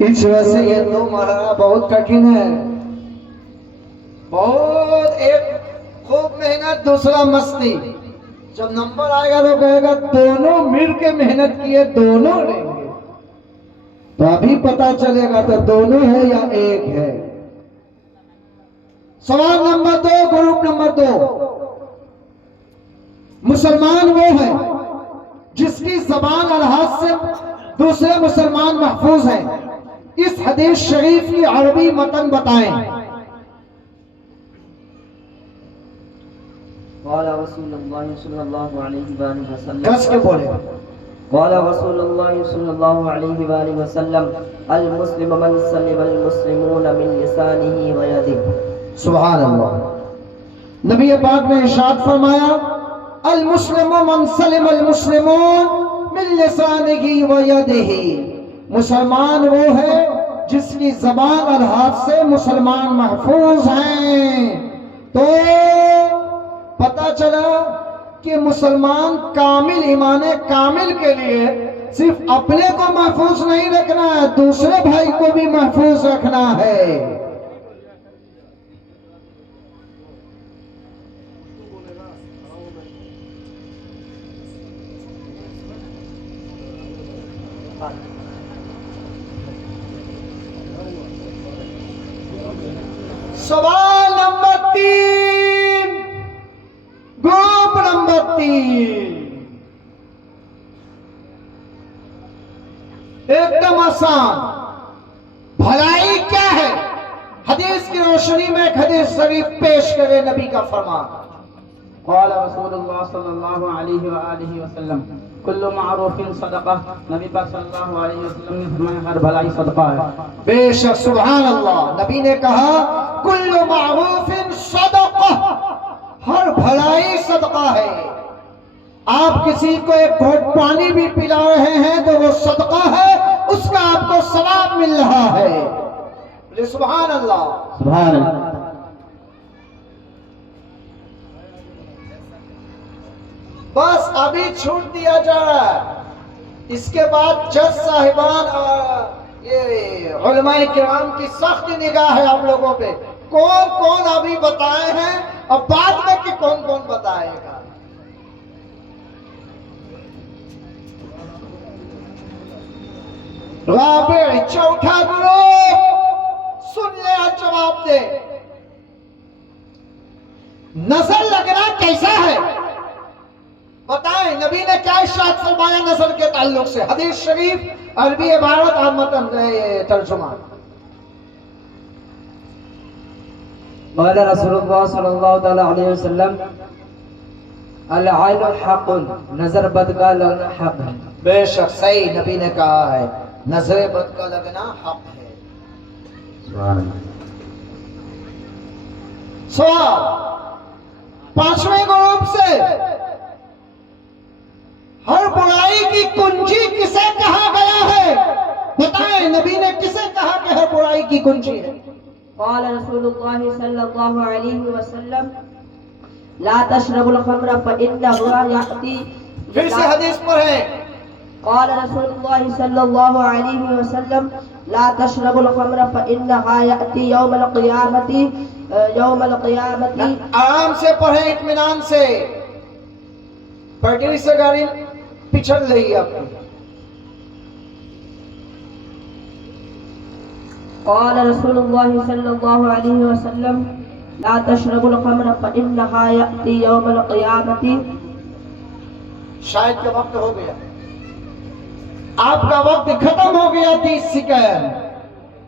اس وجہ سے یہ دو مرحلہ بہت کٹھن ہے، بہت، ایک خوب محنت، دوسرا مستی۔ جب نمبر آئے گا تو کہے گا دونوں مل کے محنت کیے، دونوں لیں گے، تو ابھی پتا چلے گا تو دونوں ہے یا ایک ہے۔ سوال نمبر 2، گروپ نمبر 2، مسلمان وہ ہے جس کی زبان اور ہاتھ سے دوسرے مسلمان محفوظ ہیں۔ اس حدیث شریف کی عربی متن بتائیں۔ قال رسول الله صلى الله عليه وآله وسلم کس کے بولے؟ قال رسول الله صلى الله عليه وآله وسلم المسلم من سلم المسلمون من لسانه ويده۔ سبحان اللہ۔ نبی پاک نے ارشاد فرمایا المسلم من سلم المسلمون من لسانه ويده۔ مسلمان وہ ہے جس کی زبان اور ہاتھ سے مسلمان محفوظ ہیں۔ تو پتا چلا کہ مسلمان کامل، ایمان کامل کے لیے صرف اپنے کو محفوظ نہیں رکھنا ہے، دوسرے بھائی کو بھی محفوظ رکھنا ہے۔ سوال نمبر 3، گروپ نمبر 3، ایک دم آسان۔ بھلائی کیا ہے؟ حدیث کی روشنی میں ایک حدیث شریف پیش کرے نبی کا فرمان۔ قال رسول اللہ صلی اللہ علیہ وآلہ وسلم کل معروف صدقہ۔ نبی پاک صلی اللہ علیہ وسلم نے فرمایا ہر بھلائی صدقہ ہے۔ بے شک، سبحان اللہ۔ نبی نے کہا کل معروف صدقہ، ہر بھلائی صدقہ ہے۔ آپ کسی کو ایک گھونٹ پانی بھی پلا رہے ہیں تو وہ صدقہ ہے، اس کا آپ کو ثواب مل رہا ہے۔ بولے سبحان اللہ۔ سبحان اللہ۔ بس ابھی چھوٹ دیا جا رہا ہے، اس کے بعد جج صاحبان اور یہ علماء کرام کی سخت نگاہ ہے آپ لوگوں پہ، کون کون ابھی بتائے ہیں اور بعد میں کہ کون کون بتائے گا۔ رابع، چوتھا گروپ، سن لے اور جواب دے۔ نظر لگنا کیسا ہے بتائیں، نبی نے کیا ارشاد فرمایا نظر کے تعلق سے؟ حدیث شریف، عربی عبارت اور متن ترجمہ۔ قال رسول اللہ صلی اللہ تعالی علیہ وسلم العین حق، نظر بد کا لگنا حق ہے۔ بے شک صحیح، نبی نے کہا ہے نظر بد کا لگنا حق ہے۔ سوال پانچویں گروپ سے، ہر برائی کی کنجی کسے کہا گیا ہے؟ بتائیں، نبی نے کسے کہا کہ ہر برائی کی کنجی ہے؟ قال رسول اللہ صلی اللہ علیہ وسلم لا تشرب الخمر فإنها يأتي۔ پھر سے حدیث پڑھیں۔ قال رسول اللہ صلی اللہ علیہ وسلم لا تشرب الخمر فإنها يأتي يوم القیامت۔ آرام سے پڑھیں، اطمینان سے، بیٹری سے گاڑی پچھڑ رہی ہے آپ کی۔ قال رسول اللہ صلی اللہ علیہ وسلم لا تشرب الخمر فإنها يأتي يوم القیامت۔ شاید کا وقت ہو گیا، آپ کا وقت ختم ہو گیا۔ 30 سیکنڈ،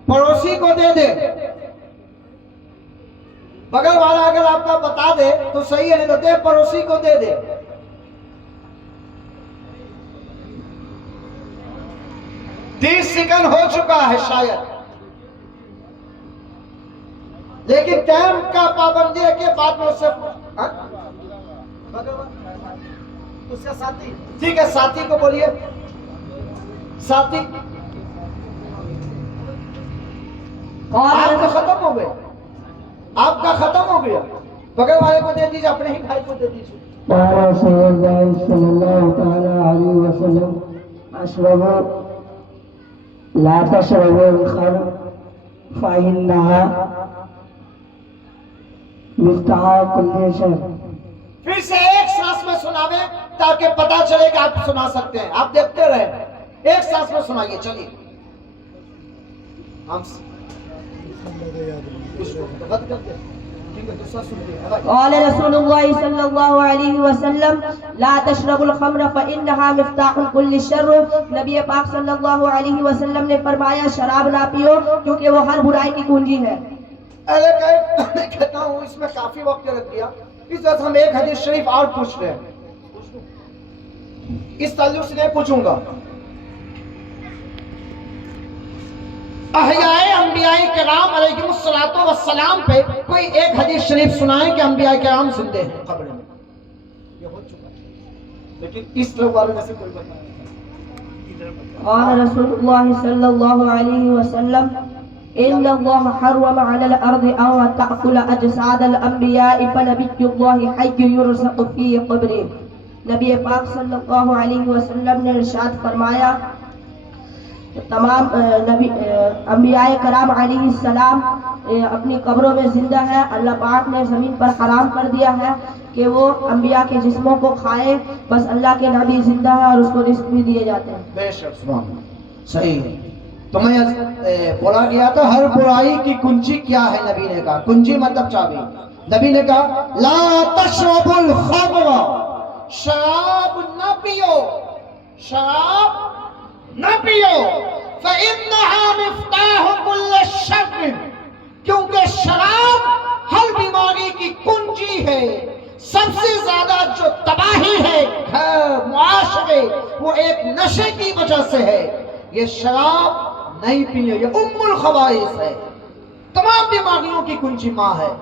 پڑوسی کو دے دے، بغل والا اگر آپ کا بتا دے تو صحیح ہے، نہیں تو دے، پڑوسی کو دے دے۔ 30 سیکنڈ ہو چکا ہے شاید، لیکن ٹائم کا پابندی ہے کہ بعد میں اس سے اس کا ساتھی، ٹھیک ہے، ساتھی کو بولیے، ساتھی آپ کا ختم ہو گیا، آپ کا ختم ہو گیا، بغل والے کو دے دیجیے، اپنے ہی بھائی کو دے دیجیے۔ قال رسول الله صلى الله تعالى عليه وسلم اشرب لا تشربوا الخمر فإنها مفتاح كل شر. پھر سے ایک سانس میں سناویں تاکہ پتا چلے کہ آپ سنا سکتے ہیں. آپ دیکھتے رہیں, ایک سانس میں سنائیے. چلیے ہم قال رسول الله صلى الله عليه وسلم لا تشربوا الخمر فإنها مفتاح كل شر. نبی پاک صلی اللہ علیہ وسلم نے فرمایا شراب نہ پیو کیونکہ وہ ہر برائی کی کنجی ہے. میں کہتا ہوں اس میں کافی وقت لگ گیا, اس وجہ سے ہم ایک حدیث شریف اور پوچھ رہے ہیں. اس تعلق سے نہیں پوچھوں گا. احیاء انبیاء کرام علیہ السلام پہ کوئی ایک حدیث شریف سنائیں کہ انبیاء کرام زندے ہیں قبر میں. یہ ہو چکا ہے لیکن اس لوگ والوں میں سے کوئی بتا نہیں. قال رسول الله صلى الله عليه وسلم إن الله حرم على الأرض أو تأكل أجساد الأنبياء فنبي الله حي يرزق في قبره. نبی پاک صلی اللہ علیہ وسلم نے ارشاد فرمایا تمام انبیاء کرام علیہ السلام اپنی قبروں میں زندہ ہے. اللہ پاک نے زمین پر حرام کر دیا ہے کہ وہ انبیاء کے جسموں کو کھائے. بس اللہ کے نبی زندہ ہے اور اس کو رزق بھی دیے جاتے ہیں. بے شک سبحان اللہ, صحیح ہے. تو میں بولا گیا تھا ہر برائی کی کنجی کیا ہے. نبی نے کہا کنجی مطلب چابی. نبی نے کہا لا تشربوا الخمر, شراب نہ پیو, شراب نہ پیو. فإنها مفتاح كل شر, کیونکہ شراب ہر بیماری کی کنجی ہے. سب سے زیادہ جو تباہی ہے گھر معاشرے وہ ایک نشے کی وجہ سے ہے. یہ شراب نہیں پیو, یہ ام الخبائث ہے. تمام بیماریوں کی کنجی ماں ہے.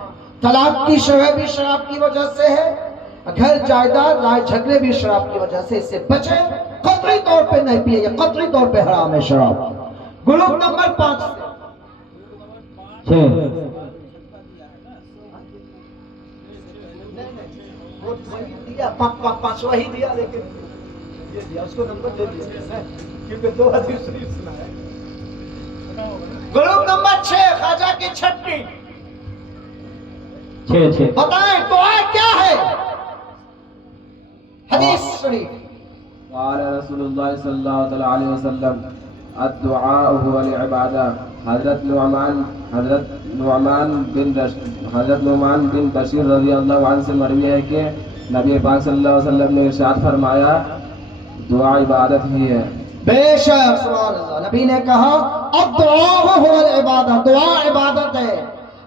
طلاق کی شرح بھی شراب کی وجہ سے ہے. گھر جائیداد لڑائی جھگڑے بھی شراب کی وجہ سے. اس سے بچیں, قطعی طور پہ نہیں پیے, یہ قطعی طور پہ حرام ہے شراب. گروپ نمبر 5 پانچ وہی دیا لیکن یہ دیا اس کو نمبر دے دیا کیونکہ 2 حدیث شریف سنا ہے. گروپ نمبر 6 خواجہ کی چھٹی. بتائیں دعا کیا ہے؟ حدیث شریف. قال رسول الله صلى الله عليه وسلم الدعاء هو العبادة. حضرت نعمان بن بشیر رضی اللہ عنہ سے مروی ہے کہ نبی پاک صلی اللہ علیہ وسلم نے ارشاد فرمایا دعا عبادت ہی ہے. بے شک سبحان اللہ. نبی نے کہا الدعاء هو العبادة, دعا عبادت ہے.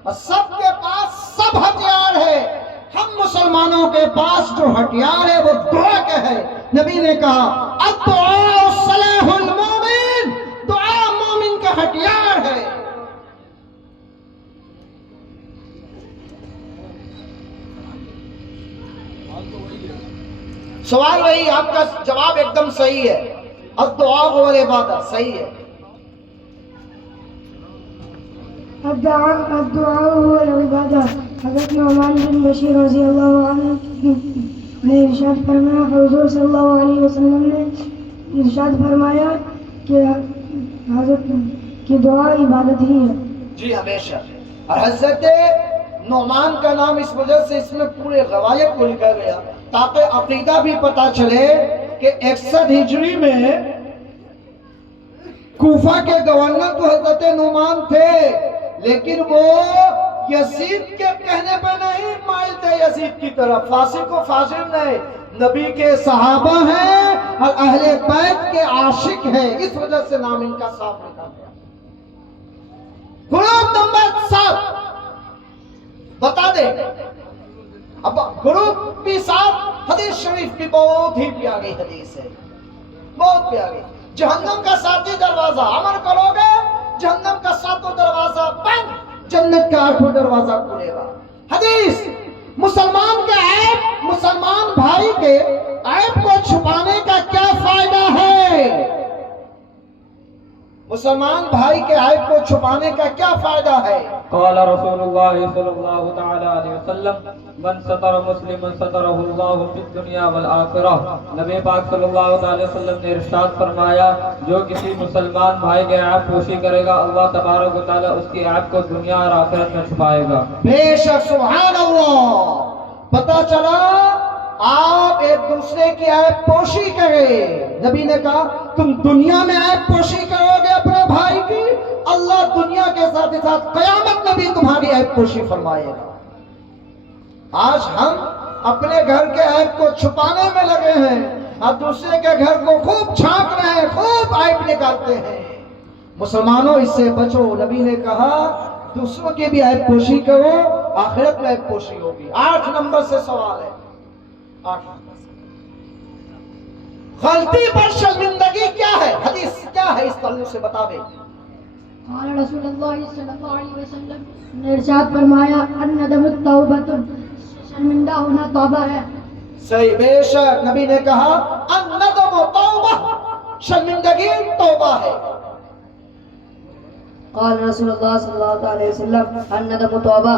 اور سب کے پاس سب ہتھیار ہے. ہم مسلمانوں کے پاس جو ہتھیار ہے وہ دعا کا ہے. نبی نے کہا الدعاء سلاح المومن, دعا مومن کا ہتھیار ہے. سوال وہی, آپ کا جواب ایک دم صحیح ہے. الدعاء هو العبادة صحیح ہے. الدعاء هو العبادة. حضرت نعمان بن بشیر رضی اللہ عنہ نے ارشاد فرمایا حضور صلی اللہ علیہ وسلم نے ارشاد فرمایا کہ حضرت کی دعا عبادت ہی ہے. جی ہمیشہ. اور حضرت نعمان کا نام اس وجہ سے اس میں پورے روایت کو لکھا گیا تاکہ عقیدہ بھی پتا چلے کہ 61 ہجری میں کوفہ کے گورنر تو حضرت نعمان تھے, لیکن وہ یزید کے کہنے پہ نہیں مائل تھے یزید کی طرف. فاسق و فاجر نہیں, نبی کے صحابہ ہیں اور اہل بیت کے عاشق ہیں, اس وجہ سے نام ان کا صاف لکھا گیا. گروپ نمبر 7 بتا دیں. اب گروپ بھی 7 حدیث شریف کی بہت ہی پیاری حدیث ہے, بہت پیاری. جہنم کا 7واں دروازہ عمل کرو گے, جہنم کا 7واں دروازہ بند, جنت کا 8واں دروازہ کھلے گا. حدیث مسلمان کا عیب, مسلمان بھائی کے عیب کو چھپانے کا کیا فائدہ ہے؟ مسلمان بھائی کے عیب کو چھپانے کا کیا فائدہ ہے؟ قال رسول اللہ صلی اللہ تعالی علیہ وسلم من ستر مسلم سترہ اللہ فی الدنیا والآخرہ. نبی پاک صلی اللہ تعالی وسلم نے ارشاد فرمایا جو کسی مسلمان بھائی کے عیب پوشی کرے گا اللہ تبارک و تعالی اس کی عیب کو دنیا اور آخرت میں چھپائے گا. بے شک سبحان اللہ. پتہ چلا آپ ایک دوسرے کی عیب پوشی کرے. نبی نے کہا تم دنیا میں عیب پوشی کرو گے اپنے بھائی کی، اللہ دنیا کے ساتھ ساتھ قیامت میں بھی تمہاری عیب پوشی فرمائے گا. آج ہم اپنے گھر کے عیب کو چھپانے میں لگے ہیں اور دوسرے کے گھر کو خوب چھانک رہے ہیں، خوب عیب نکالتے ہیں. مسلمانوں اس سے بچو. نبی نے کہا دوسروں کی بھی عیب پوشی کرو، آخرت میں عیب پوشی ہوگی. 8 نمبر سے سوال ہے. 8 غلطی پر شرمندگی کیا ہے؟ حدیث کیا ہے اس تعلق سے بتا دیں. قال رسول اللہ صلی اللہ علیہ وسلم نے ارشاد فرمایا الندم التوبۃ، شرمندہ ہونا توبہ ہے. صحیح. بے شک نبی نے کہا الندم توبہ، شرمندگی توبہ ہے. قال رسول اللہ صلی اللہ علیہ وسلم الندم توبہ،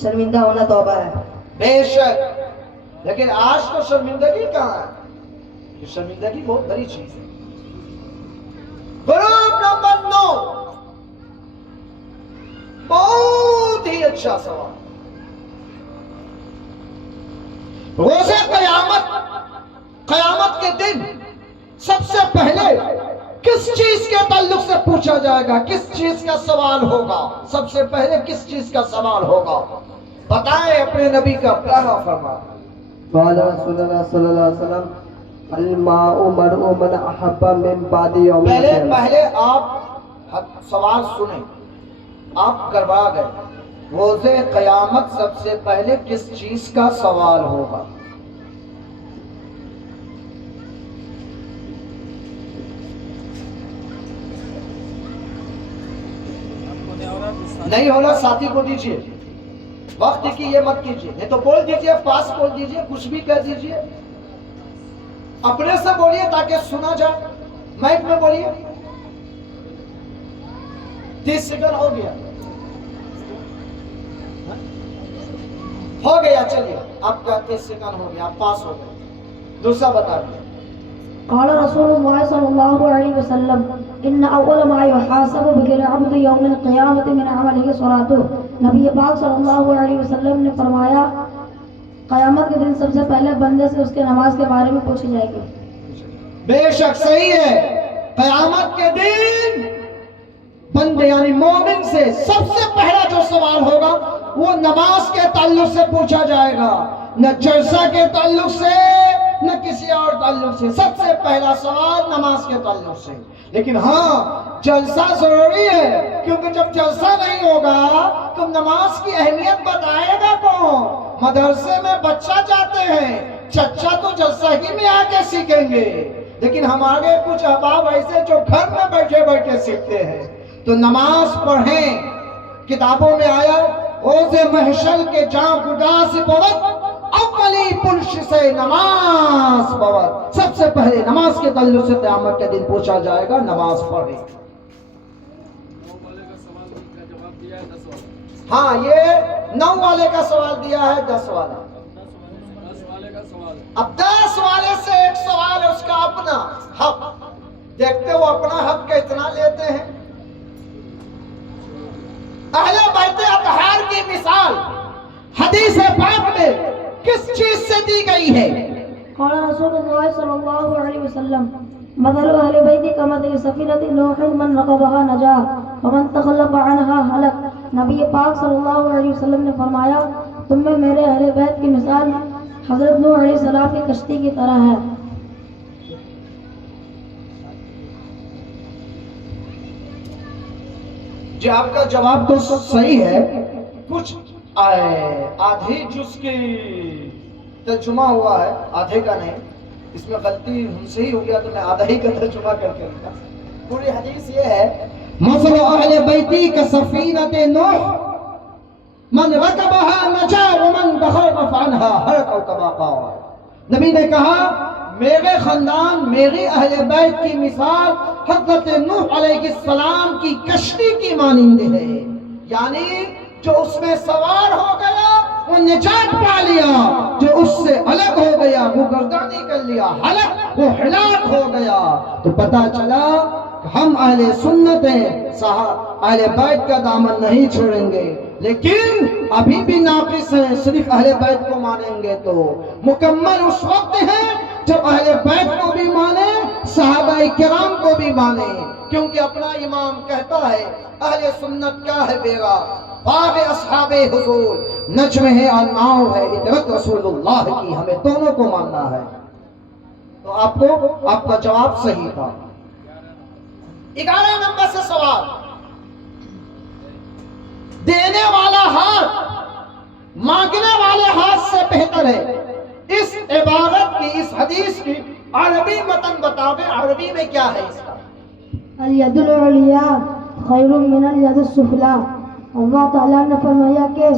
شرمندہ ہونا توبہ ہے. بے شک. لیکن آج تو شرمندگی کہاں ہے؟ یہ شرمندگی بہت بڑی چیز ہے. گروپ نمبر 9، بہت ہی اچھا سوال. روز قیامت کے دن سب سے پہلے کس چیز کے تعلق سے پوچھا جائے گا؟ کس چیز کا سوال ہوگا؟ سب سے پہلے کس چیز کا سوال ہوگا؟ بتائیں اپنے نبی کا پیارا فرمان. قال رسول اللہ صلی اللہ علیہ وسلم الماء مرء من احب من بعد یوم القیامہ. پہلے آپ سوال سنیں، آپ گڑبڑا گئے. روز قیامت سب سے پہلے کس چیز کا سوال ہوگا؟ نہیں ہونا ساتھی کو دیجئے، وقت کی یہ مت کیجئے. نہیں تو بول دیجئے، پاس بول دیجئے، کچھ بھی کہہ دیجئے. اپنے سے بولیے تاکہ سنا جائے. مائک میں بولیے. 30 سیکنڈ ہو گیا. ہو گیا. چلیے آپ کا 30 سیکنڈ ہو گیا، آپ پاس ہو گئے. دوسرا بتا دیں. قال رسول اللہ صلی اللہ علیہ وسلم ان اول ما يحاسب به العبد يوم القیامت من عمله صلاته. نبی پاک صلی اللہ علیہ وسلم نے فرمایا قیامت کے دن سب سے پہلے بندے سے اس کے نماز کے بارے میں پوچھی جائے گی. بے شک صحیح ہے. قیامت کے دن بندے یعنی مومن سے سب سے پہلا جو سوال ہوگا وہ نماز کے تعلق سے پوچھا جائے گا. نہ جلسہ کے تعلق سے نہ کسی اور تعلق سے. سب سے پہلا سوال نماز کے تعلق سے. لیکن ہاں جلسہ ضروری ہے، کیونکہ جب جلسہ نہیں ہوگا تو نماز کی اہمیت بتائے گا کون؟ مدرسے میں بچہ جاتے ہیں، چچا تو جلسہ ہی میں آ کے سیکھیں گے. لیکن ہمارے کچھ احباب ایسے جو گھر میں بیٹھے بیٹھے سیکھتے ہیں. تو نماز پڑھیں. کتابوں میں آیا روز محشر کے جہاں گداس بود اولی پرش سے نماز بود. سب سے پہلے نماز کے تعلق سے قیامت کے دن پوچھا جائے گا. نماز پڑھیں. ہاں یہ 9 والے کا سوال دیا ہے. 10 والا. اب 10 والے سے ایک سوال ہے اس کا اپنا حق. دیکھتے وہ اپنا حق کتنا لیتے ہیں. اہل بیت اطہار کی مثال حدیث پاک میں کس چیز سے دی گئی ہے؟ قال رسول اللہ صلی اللہ علیہ وسلم مثل اہل بیت کمثل سفینۃ نوح من رکبها نجا ومن تخلف عنها ہلک. نبی پاک صلی اللہ علیہ وسلم نے فرمایا تم میں میرے اہل بیت کی مثال حضرت نوح علیہ السلام کی کشتی کی طرح ہے. جی آپ کا جواب تو صحیح ہے. کچھ آدھی جز کی ترجمہ ہوا ہے، آدھے کا نہیں. اس میں غلطی ہم سے ہی ہو گیا تو میں آدھا ہی کا ترجمہ کر کے رکھا. پوری حدیث یہ ہے مثل اہل بیتی کسفینۃ نوح من رکبها نجا ومن تخلف عنها ہلک. او کما قال. نبی نے کہا میرے خاندان میرے اہل بیت کی مثال حضرت نوح علیہ السلام کی کشتی کی مانند ہے، یعنی جو اس میں سوار ہو گیا وہ نجات پا لیا، جو اس سے الگ ہو گیا وہ گردانی کر لیا، ہلاک وہ ہلاک ہو گیا۔ تو پتہ چلا ہم اہل سنت ہیں، اہل بیت کا دامن نہیں چھوڑیں گے، لیکن ابھی بھی ناقص ہیں، صرف اہل بیت کو مانیں گے تو مکمل اس وقت ہے جب اہل بیت کو بھی مانیں، صحابہ کرام کو بھی مانیں، کیونکہ اپنا امام کہتا ہے اہل سنت کیا ہے بیرا باغ اصحاب حضور، نجم ہے اناؤ ہے ادرت رسول اللہ کی، ہمیں دونوں کو ماننا ہے۔ تو آپ کا جواب صحیح تھا۔ 11 نمبر سے سوال، دینے والا ہاتھ مانگنے والے ہاتھ سے بہتر ہے، اس عبارت کی، اس حدیث کی عربی متن بتاوے، عربی میں کیا ہے اس کا؟ الید العلیٰ خیر من الید السفلیٰ۔ اللہ تعالیٰ نے فرمایا کہ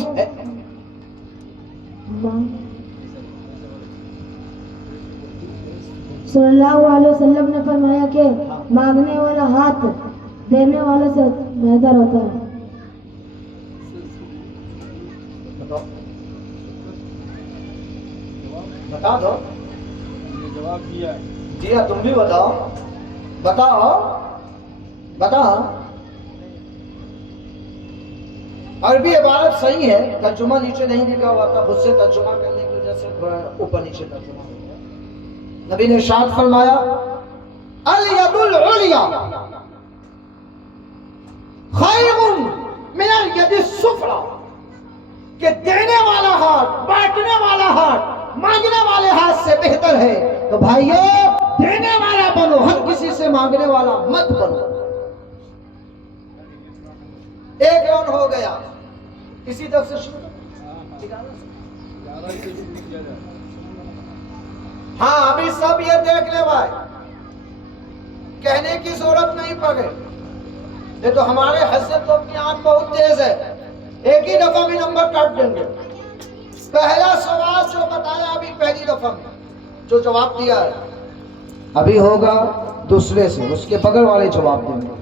صلی اللہ علیہ وسلم نے فرمایا کہ مانگنے والا ہاتھ دینے والے سے بہتر ہوتا ہے۔ بتا دو، جواب دیا، تم بھی بتاؤ، بتاؤ۔ عربی عبارت صحیح ہے، ترجمہ نیچے نہیں لکھا ہوا تھا، خود سے ترجمہ کرنے کی وجہ سے اوپر نیچے ترجمہ ہو گیا۔ نبی نے ارشاد فرمایا الید العلیٰ خیر من الید السفلیٰ، کہ دینے والا ہاتھ، بانٹنے والا ہاتھ مانگنے والے ہاتھ سے بہتر ہے۔ تو بھائیو دینے والا بنو، ہر کسی سے مانگنے والا مت بنو۔ ایک راؤنڈ ہو گیا، اسی طرف سے شروع۔ ہاں ابھی سب یہ دیکھ لے بھائی، کہنے کی ضرورت نہیں پڑے، یہ تو ہمارے حضرت تو اپنی آنکھ بہت تیز ہے، ایک ہی دفعہ میں نمبر کاٹ دیں گے۔ پہلا سوال جو بتایا ابھی پہلی دفعہ میں جو جواب دیا ہے، ابھی ہوگا دوسرے سے، اس کے بغل والے جواب دیں گے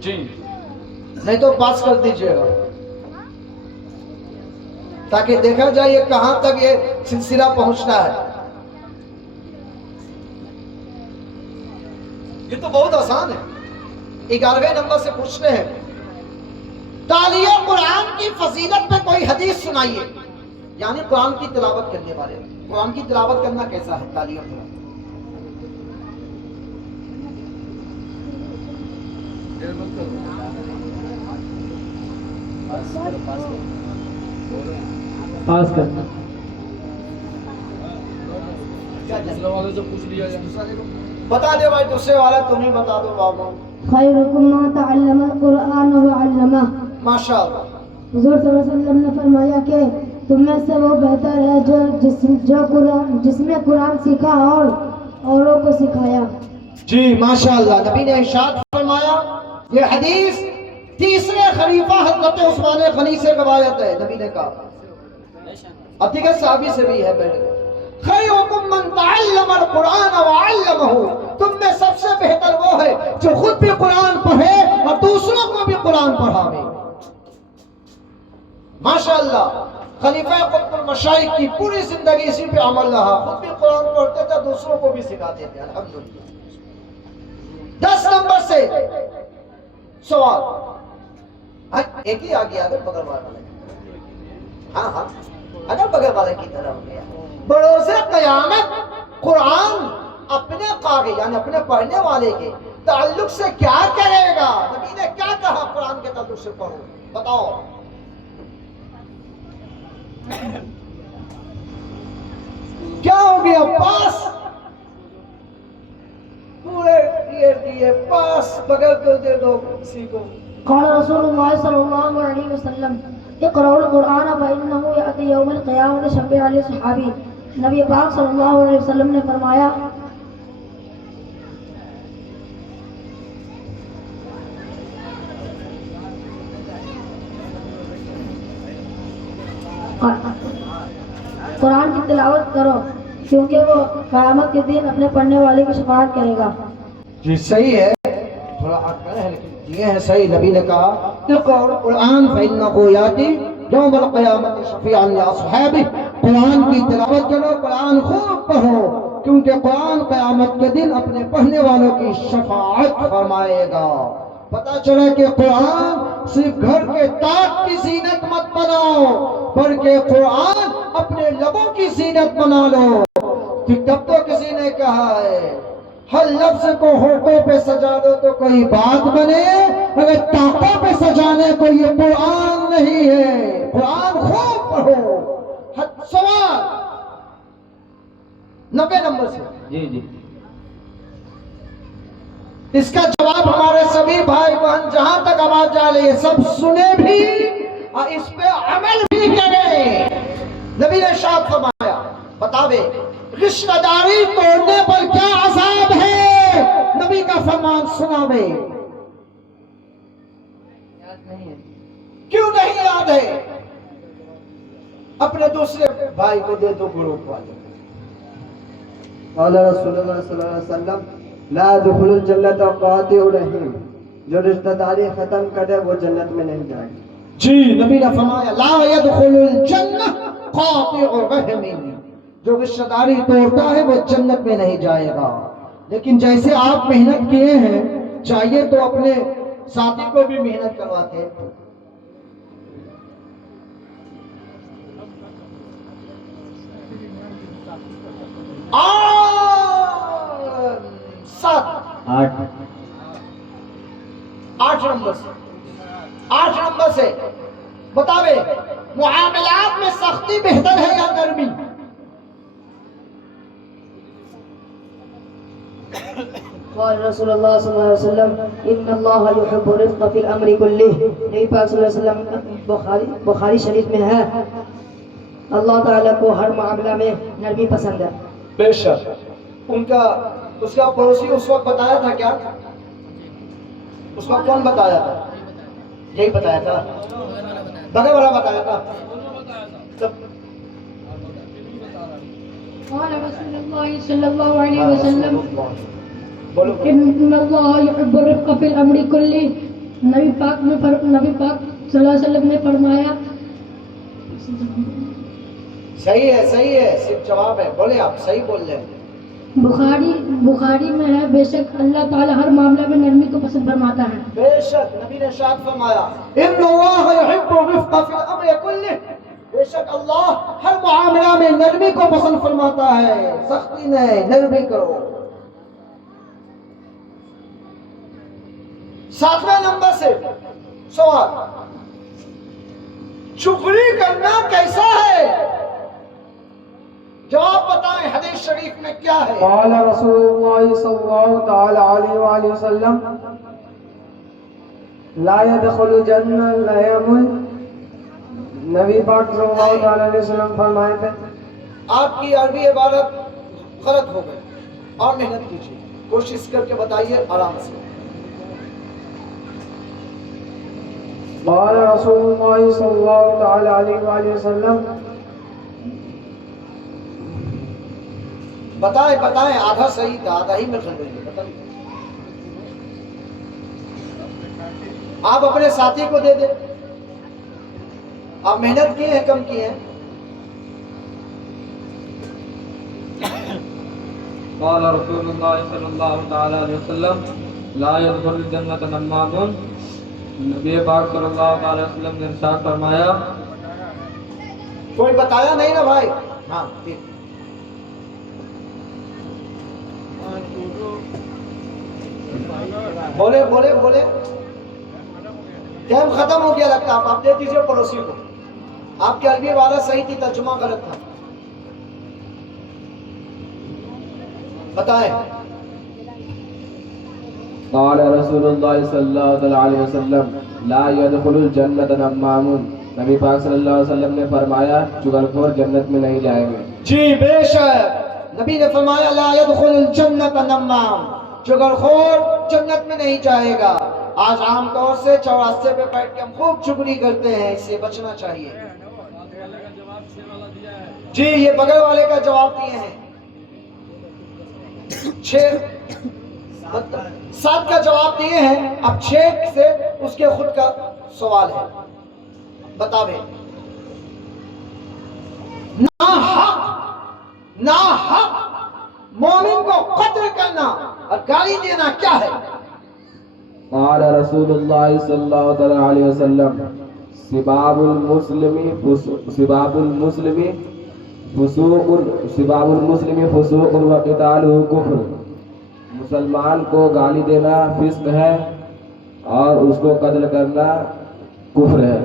جی، نہیں تو پاس کر دیجئے گا، تاکہ دیکھا جائے یہ کہاں تک یہ سلسلہ پہنچتا ہے۔ یہ تو بہت آسان ہے، 11ویں نمبر سے پوچھتے ہیں تالیہ قرآن کی فضیلت میں کوئی حدیث سنائیے، یعنی قرآن کی تلاوت کرنے والے، قرآن کی تلاوت کرنا کیسا ہے؟ تالیہ قرآن پاس کرنا، بتا دے بھائی، دوسرے والا تم ہی بتا دو بابا۔ خیرکم من تعلم القرآن وعلمہ۔ ماشاءاللہ، حضور صلی اللہ علیہ وسلم نے فرمایا کہ تم میں سے وہ بہتر ہے جو جس میں قرآن سیکھا اور اوروں کو سکھایا۔ جی ماشاءاللہ، نبی نے ارشاد فرمایا، یہ حدیث تیسرے خلیفہ حضرت عثمان غنی سے روایت ہے، نبی نے کہا، اب دیکھیں صحابی سے بھی ہے پہلے، خیرکم من تعلم القرآن وعلمہ، تم میں سب سے بہتر وہ ہے جو خود بھی قرآن پڑھے اور دوسروں کو بھی قرآن پڑھاوے۔ ماشاءاللہ، خلیفہ قطب المشائخ کی پوری زندگی اسی پہ عمل رہا، خود بھی قرآن پڑھتے تھے، دوسروں کو بھی سکھاتے تھے، الحمدللہ۔ 10 نمبر سے سوال، ایک ہی آگے اگر بغل والے، ہاں اگر بغل والے کی طرح ہو گیا، بروز قیامت قرآن اپنے قاری یعنی اپنے پڑھنے والے کے تعلق سے کیا کرے گا؟ نبی نے کیا کہا قرآن کے تعلق سے پڑھو، بتاؤ۔ کیا ہو گیا؟ پاس، پورے دیے پاس، بغل کو دے دو کسی کو۔ قال رسول اللہ صلی اللہ علیہ وسلم اقرأوا القرآن فإنه يأتي يوم القیامة شفیعا لصحابی۔ نبی پاک صلی اللہ علیہ وسلم نے فرمایا قرآن کی تلاوت کرو، کیونکہ وہ قیامت کے دن اپنے پڑھنے والے کی شفاعت کرے گا۔ جی صحیح ہے، تھوڑا ہاتھ کرے ہیں لیکن یہ ہے صحیح۔ نبی نے کہا اقرأ القرآن فإنه یاتی یوم القیامت شفیعا لأصحابہ، قرآن کی تلاوت کرو، قرآن خوب پڑھو، کیونکہ قرآن قیامت کے دن اپنے پڑھنے والوں کی شفاعت فرمائے گا۔ پتا چلا کہ قرآن صرف گھر کے طاق کی زینت مت بناؤ، بلکہ قرآن اپنے لبوں کی زینت بنا لو۔ کہ تب تو کسی نے کہا ہے ہر لفظ کو ہونٹوں پہ سجا دو تو کوئی بات بنے، اگر طاقوں پہ سجانے کو یہ قرآن نہیں ہے۔ قرآن خوب پڑھو۔ سوال 90 نمبر سے جی اس کا جواب ہمارے سبھی بھائی بہن جہاں تک آواز جا رہی ہے سب سنے بھی اور اس پہ عمل بھی کریں۔ نبی نے ارشاد فرمایا، بتاوے رشتہ داری توڑنے پر کیا عذاب ہے؟ نبی کا فرمان سناوے۔ کیوں نہیں یاد ہے؟ اپنے دوسرے بھائی کو دے دو، گروپ والے۔ قال رسول اللہ صلی اللہ علیہ وسلم لا يدخل الجنت قاطع رحم، جو رشتہ داری ختم کرے وہ جنت میں نہیں جائے گا۔ جی نبی نے فرمایا لا يدخل الجنہ قاطع رحم، جو رشتہ داری توڑتا ہے وہ جنت میں نہیں جائے گا۔ لیکن جیسے آپ محنت کیے ہیں، چاہیے تو اپنے ساتھی کو بھی محنت کرواتے۔ آٹھ نمبر سے بتاوے معاملات میں سختی بہتر ہے یا نرمی؟ قال رسول اللہ صلی اللہ علیہ وسلم ان اللہ یحب الرفق فی الامر کلہ، نبی پاک صلی اللہ علیہ وسلم بخاری شریف میں ہے اللہ تعالیٰ کو ہر معاملہ میں نرمی پسند ہے۔ بے شک اس کا پڑوسی اس وقت بتایا تھا کیا؟ اس وقت کون بتایا تھا؟ یہی بتایا تھا، بغیر والا بتایا تھا۔ قال رسول اللہ صلی اللہ علیہ وسلم بولو ان اللہ یحب الرفق فی الامر کلہ، نبی پاک صلی اللہ علیہ وسلم نے فرمایا۔ صحیح ہے، صرف جواب ہے، بولے آپ صحیح بول رہے ہیں۔ بخاری میں ہے بے شک اللہ تعالیٰ ہر معاملہ میں نرمی کو پسند فرماتا ہے۔ بے شک نبی نے ارشاد فرمایا ان اللہ یحب الرفق فی الامر کلہ، بے شک اللہ ہر معاملہ میں نرمی کو پسند فرماتا ہے، سختی نہیں، نرمی کرو۔ 7ویں نمبر سے سوال، چغلی کرنا کیسا ہے؟ جواب بتائیں، حدیث شریف میں کیا ہے؟ قال رسول اللہ صلی اللہ تعالی علیہ وآلہ وسلم لا يدخل جنہ لیمن، نبی پاک صلی اللہ تعالی علیہ وسلم فرمائے تھے آپ کی عربی عبارت غلط ہو گئی، اور محنت کیجیے، کوشش کر کے بتائیے آرام سے۔ قال رسول اللہ صلی اللہ تعالی علیہ وآلہ وسلم بتائیں، آدھا صحیح تھا، آدھا ہی میں کھل رہی ہے، بتائیے۔ آپ اپنے ساتھی کو دے دیں، آپ محنت کیے ہیں، کم کیے ہیں۔ قال رسول اللہ صلی اللہ تعالی علیہ وسلم لا يدخل الجنت نمام، نبی پاک صلی اللہ تعالی وسلم نے ارشاد فرمایا۔ کوئی بتایا نہیں نا بھائی؟ ہاں ٹھیک، بولے ٹائم ختم ہو گیا لگتا ہے، آپ دے دیجئے پڑوسی کو۔ آپ کی عربی عبارت صحیح تھی، ترجمہ غلط تھا، بتائیں۔ قال رسول اللہ صلی اللہ علیہ وسلم لا يدخل الجنت نمام، نبی پاک صلی اللہ علیہ وسلم نے فرمایا چغلخور جنت میں نہیں جائیں گے۔ جی بے شک نبی نے فرمایا لا يدخل الجنت نمام، چغلخور جنت میں نہیں جائے گا۔ آج عام طور سے چوراستے پہ بیٹھ کے ہم خوب چگلی کرتے ہیں، اس سے بچنا چاہیے۔ جی یہ بغیر والے کا جواب دیے ہیں، سات کا جواب دیے ہیں، اب 6 سے اس کے خود کا سوال ہے، بتاوے۔ ناحق مومن کو قتل کرنا اور گالی دینا کیا ہے؟ قال رسول اللہ صلی اللہ علیہ وسلم سباب المسلم فسوق وقتالہ کفر، مسلمان کو گالی دینا فسق ہے اور اس کو قتل کرنا کفر ہے۔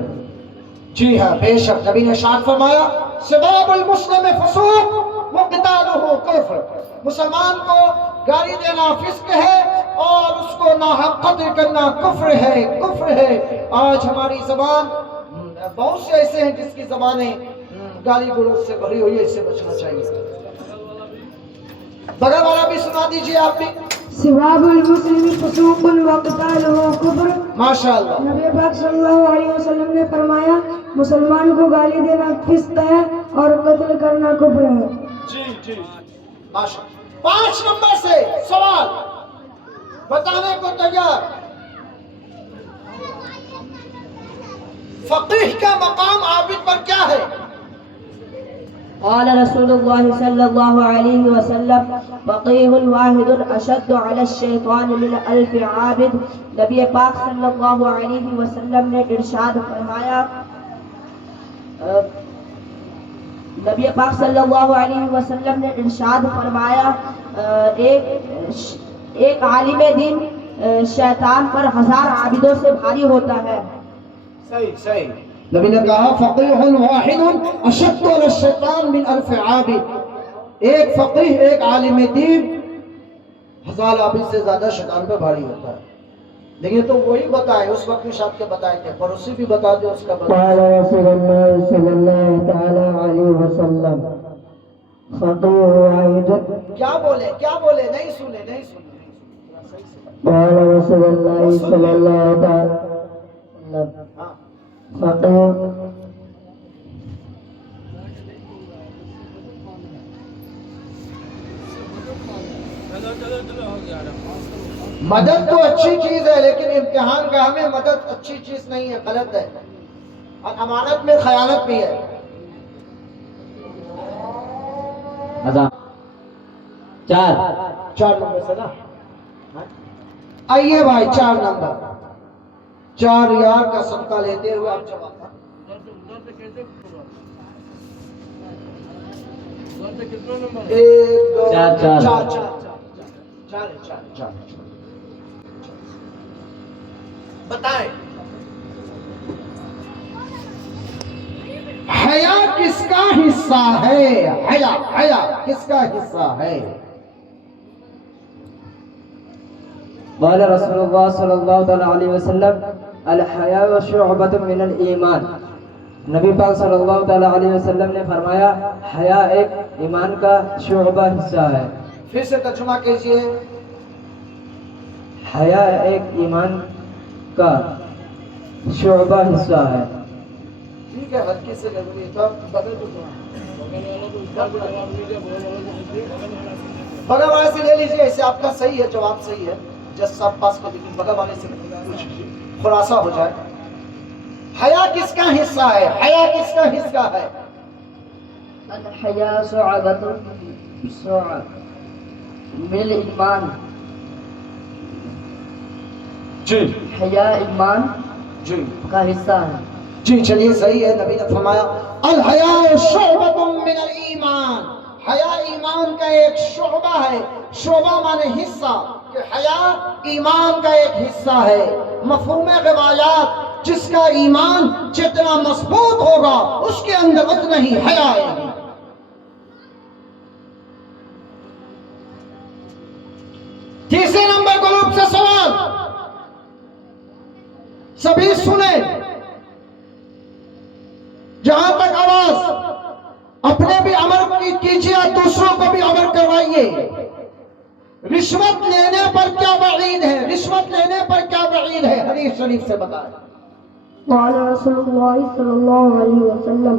جی ہاں، بے شک نبی نے ارشاد فرمایا سباب المسلم فسوق وقتالہ کفر، مسلمان کو گالی دینا فسق ہے اور اس کو ناحق قتل کرنا کفر ہے۔ آج ہماری زبان بہت سے ایسے ہیں جس کی زبانیں گالی گلوچ سے بھری ہوئی ہے، اس سے بچنا چاہیے۔ بغیر والا بھی سنا دیجیے آپ بھی۔ سباب المسلم فسوق وقتالہ کفر، ماشاءاللہ، نبی پاک صلی اللہ علیہ وسلم نے فرمایا مسلمان کو گالی دینا فسق ہے اور قتل کرنا کفر ہے۔ جی ماشاءاللہ۔ 5 نمبر سے سوال بتانے کو تیار۔ فقیہ کا مقام عابد پر کیا ہے؟ قال رسول اللہ صلی اللہ علیہ وسلم فقیہ واحد اشد علی الشیطان من 1000 عابد، نبی پاک صلی اللہ علیہ وسلم نے ارشاد فرمایا، نبی پاک صلی اللہ علیہ وسلم نے ارشاد فرمایا ایک عالم دین شیطان پر 1000 عابدوں سے بھاری ہوتا ہے۔ صحیح۔ نبی نے کہا فقیہ واحد اشد علی الشیطان من 1000 عابد، ایک فقیہ ایک عالم دین 1000 عابد سے زیادہ شیطان پہ بھاری ہوتا ہے۔ لیکن تو وہی بتائے، اس وقت بھی شاید کے بتائے تھے، پڑوسی بھی بتا دے اس کا قال رسول اللہ صلی اللہ تعالی علیہ وسلم فقیہ واحد، کیا بولے نہیں سنے۔ قال رسول اللہ صلی اللہ تعالی وسلم فقیہ مدد تو اچھی چیز ہے، لیکن امتحان کا ہمیں مدد اچھی چیز نہیں ہے، غلط ہے، اور امانت میں خیانت بھی ہے۔ چار نمبر سے نا، آئیے بھائی 4 نمبر، 4 یار کا صدقہ لیتے ہوئے آپ جواب۔ ایک دو چار بتائیں، حیا کس کا حصہ ہے؟ حیا کس کا حصہ ہے؟ قال رسول اللہ صلی اللہ علیہ وسلم الحیاء شعبۃ من الایمان، نبی پاک صلی اللہ علیہ وسلم نے فرمایا حیا ایک ایمان کا شعبہ حصہ ہے۔ پھر سے ترجمہ کیجئے۔ حیا ایک ایمان کا شعبہ حصہ ہے۔ ٹھیک ہے، ہلکی سے ضروری ہے، بغل والے سے لے لیجیے، ایسے آپ کا صحیح ہے، جواب صحیح ہے، جس صاحب پاس کو، لیکن بغل والے سے کچھ خلاصہ ہو جائے۔ حیا کس کا حصہ ہے؟ حیا کس کا حصہ ہے؟ الحیا شعبۃ من الایمان، جی حیا ایمان جی کا حصہ ہے۔ جی چلیے صحیح ہے، نبی نے فرمایا الحیاء شعبۃ من الایمان، حیا ایمان کا ایک شعبہ ہے۔ شعبہ مانے حصہ، کہ حیا ایمان کا ایک حصہ ہے۔ مفہوم روایات، جس کا ایمان جتنا مضبوط ہوگا اس کے اندر اتنا ہی حیا آئے گی۔ تیسرے نمبر گروپ سے سوال سبھی سنیں، جہاں تک آواز، اپنے بھی عمل کیجیے اور دوسروں کو بھی عمل کروائیے۔ رشوت لینے پر کیا وعید ہے؟ رشوت لینے پر کیا وعید ہے؟ حدیث شریف سے بتائیں۔ قال رسول اللہ صلی اللہ علیہ وسلم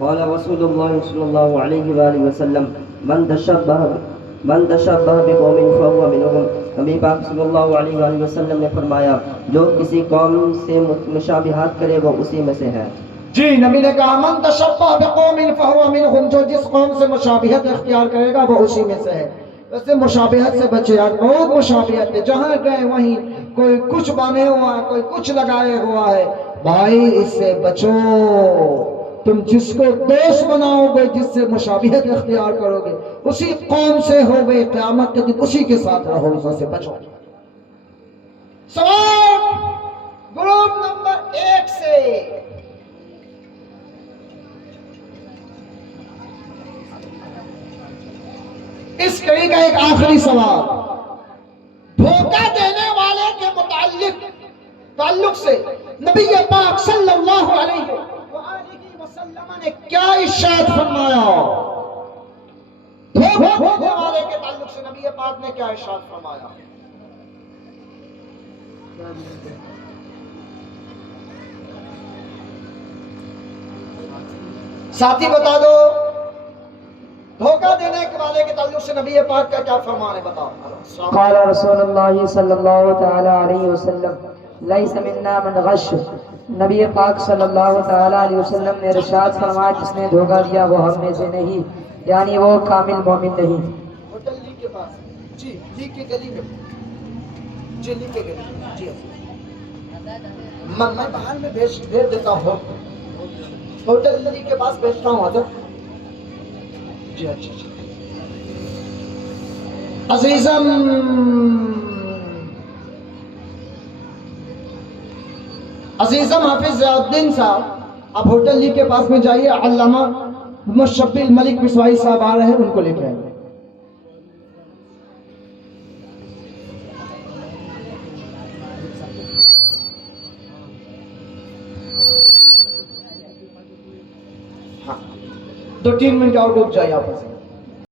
قال رسول الله صلى الله عليه وآله وسلم من تشبه بقوم فهو منهم. نبی پاک صلی اللہ علیہ وآلہ وسلم نے فرمایا جو کسی قوم سے مشابہت کرے وہ اسی میں سے ہے. جی، نبی نے کہا من تشبہ بقوم فہو منہم، جو جس قوم سے مشابہت اختیار کرے گا وہ اسی میں سے ہے. ویسے مشابہت سے بچے، آج بہت مشابہت ہے، جہاں گئے وہیں کوئی کچھ بانے ہوا ہے، کوئی کچھ لگائے ہوا ہے. بھائی اس سے بچو. تم جس کو دوست بناؤ گے، جس سے مشابہت اختیار کرو گے، اسی قوم سے ہو گئے، قیامت کے دن اسی کے ساتھ رہو، اس سے بچو. سوال گروپ نمبر 1 سے، اس کڑی کا ایک آخری سوال، دھوکہ دینے والے کے تعلق سے نبی پاک صلی اللہ علیہ وسلم نے کیا ارشاد فرمایا؟ دھوکہ دینے والے کے تعلق سے نبی پاک نے کیا ارشاد فرمایا؟ ساتھی بتا دو، دھوکہ دینے والے کے تعلق سے نبی پاک کا کیا فرمان ہے؟ بتاؤ. قال رسول اللہ صلی اللہ تعالی علیہ وسلم لیس منا من غش. نبی پاک صلی اللہ تعالی علیہ وسلم نے ارشاد فرمایا جس نے دھوکہ دیا وہ ہم میں سے نہیں، یعنی وہ کامل مومن نہیں. ہوٹل لی کے پاس، جی لی کی گلی میں، جی لی کے گلی، جی میں باہر میں بھیج دیتا ہوں، ہوٹل لی کے پاس بھیجتا ہوں حضرت. جی اچھا اچھا. عزیزم، عزیزم حافظ ضیاء الدین صاحب، آپ ہوٹل لی کے پاس میں جائیے، علامہ محمد شبیل ملک پسوائی صاحب آ رہے ہیں، ان کو لے کے آئیں. ہاں 2-3 منٹ اور رک جائیے آپس میں.